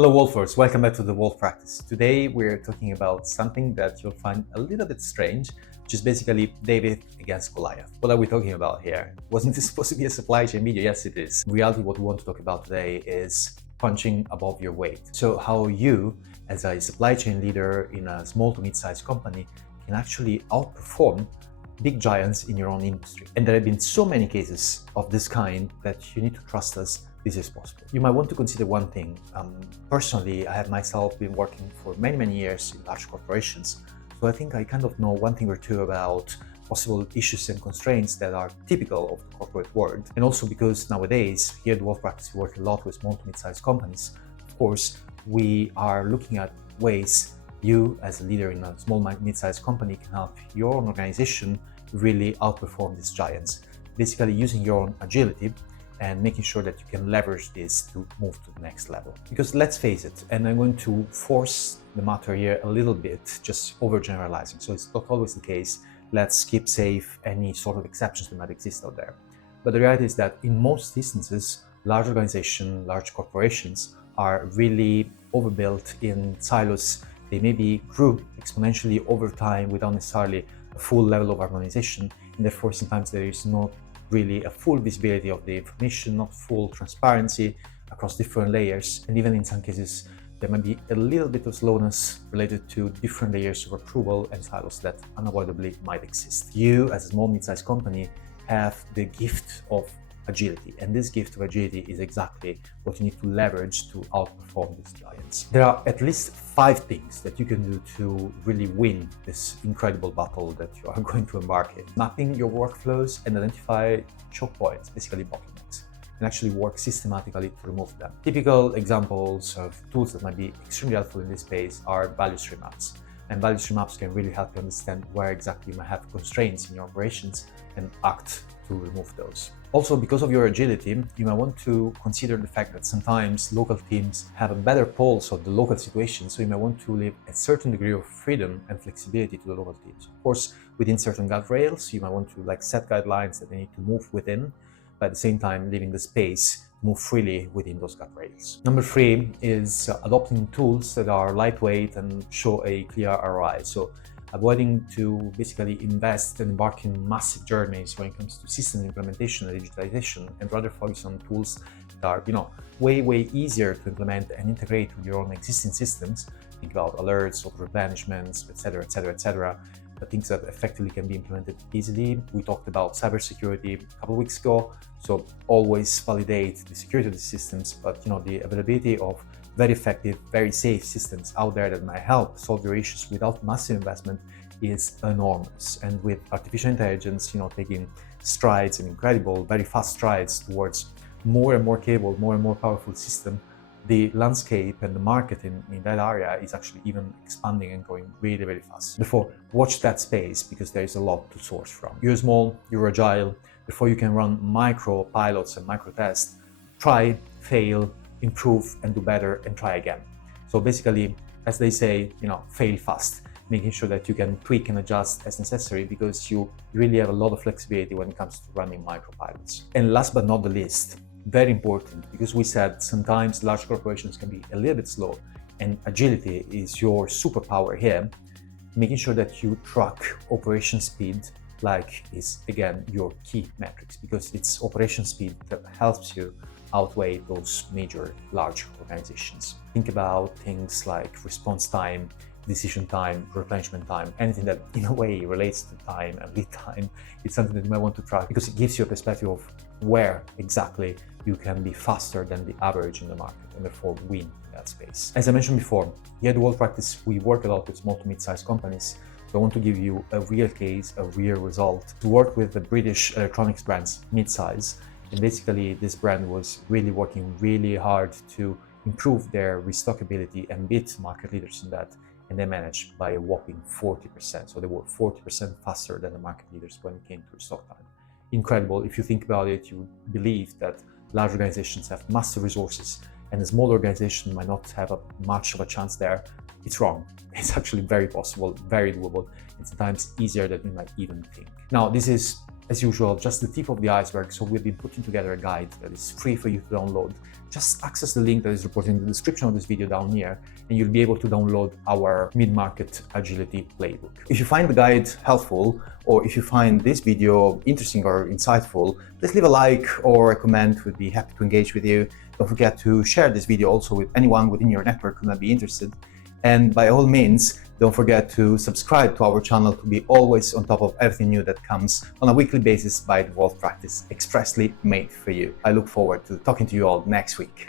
Hello Wolfers, welcome back to the Wolf Practice. Today we're talking about something that you'll find a little bit strange, which is basically David against Goliath. What are we talking about here? Wasn't this supposed to be a supply chain video? Yes, it is. In reality, what we want to talk about today is punching above your weight. So how you, as a supply chain leader in a small to mid-sized company, can actually outperform big giants in your own industry. And there have been so many cases of this kind that you need to trust us this is possible. You might want to consider one thing. Personally, I have myself been working for many years in large corporations. So I think I kind of know one thing or two about possible issues and constraints that are typical of the corporate world. And also because nowadays, here at Wolf Practice, we work a lot with small to mid-sized companies. Of course, we are looking at ways you, as a leader in a small mid-sized company, can help your own organization really outperform these giants. Basically using your own agility and making sure that you can leverage this to move to the next level. Because let's face it, and I'm going to force the matter here a little bit, just overgeneralizing. So it's not always the case. Let's keep safe any sort of exceptions that might exist out there. But the reality is that in most instances, large organizations, large corporations are really overbuilt in silos. They maybe grew exponentially over time without necessarily a full level of harmonization, and therefore sometimes there is not really a full visibility of the information, not full transparency across different layers, and even in some cases there might be a little bit of slowness related to different layers of approval and silos that unavoidably might exist. You, as a small mid-sized company, have the gift of agility, and this gift of agility is exactly what you need to leverage to outperform these giants. There are at least 5 things that you can do to really win this incredible battle that you are going to embark in. Mapping your workflows and identify choke points, basically bottlenecks, and actually work systematically to remove them. Typical examples of tools that might be extremely helpful in this space are value stream maps. And value stream maps can really help you understand where exactly you might have constraints in your operations and act to remove those. Also, because of your agility, you might want to consider the fact that sometimes local teams have a better pulse of the local situation, so you might want to leave a certain degree of freedom and flexibility to the local teams. Of course, within certain guardrails, you might want to set guidelines that they need to move within, but at the same time leaving the space to move freely within those guardrails. Number 3 is adopting tools that are lightweight and show a clear ROI. So avoiding to basically invest and embark in massive journeys when it comes to system implementation and digitalization, and rather focus on tools that are, way easier to implement and integrate with your own existing systems. Think about alerts, auto replenishments, etc. Things that effectively can be implemented easily. We talked about cybersecurity a couple of weeks ago, so always validate the security of the systems, but the availability of very effective, very safe systems out there that might help solve your issues without massive investment is enormous. And with artificial intelligence, taking strides and incredible, very fast strides towards more and more capable, more and more powerful system, the landscape and the market in that area is actually even expanding and growing really fast. Therefore, watch that space because there is a lot to source from. You're small, you're agile. Before you can run micro pilots and micro tests, try, fail, improve, and do better, and try again. So basically, as they say, fail fast, making sure that you can tweak and adjust as necessary because you really have a lot of flexibility when it comes to running micro pilots. And last but not the least, very important, because we said sometimes large corporations can be a little bit slow, and agility is your superpower here, making sure that you track operation speed is again your key metrics, because it's operation speed that helps you outweigh those major large organizations. Think about things like response time, decision time, replenishment time, anything that in a way relates to time and lead time. It's something that you might want to track because it gives you a perspective of where exactly you can be faster than the average in the market and therefore win in that space. As I mentioned before, here at World Practice, we work a lot with small to mid-sized companies. So I want to give you a real case, a real result. To work with the British electronics brands, mid-size, and basically this brand was really working really hard to improve their restockability and beat market leaders in that, and they managed by a whopping 40%. So they were 40% faster than the market leaders when it came to restock time. Incredible. If you think about it, you believe that large organizations have massive resources and a small organization might not have much of a chance there. It's wrong. It's actually very possible, very doable, and sometimes easier than you might even think. Now, this is as usual, just the tip of the iceberg. So we've been putting together a guide that is free for you to download. Just access the link that is reported in the description of this video down here, and you'll be able to download our mid-market agility playbook. If you find the guide helpful, or if you find this video interesting or insightful, please leave a like or a comment. We'd be happy to engage with you. Don't forget to share this video also with anyone within your network who might be interested. And by all means, don't forget to subscribe to our channel to be always on top of everything new that comes on a weekly basis by the Wolf Practice, expressly made for you. I look forward to talking to you all next week.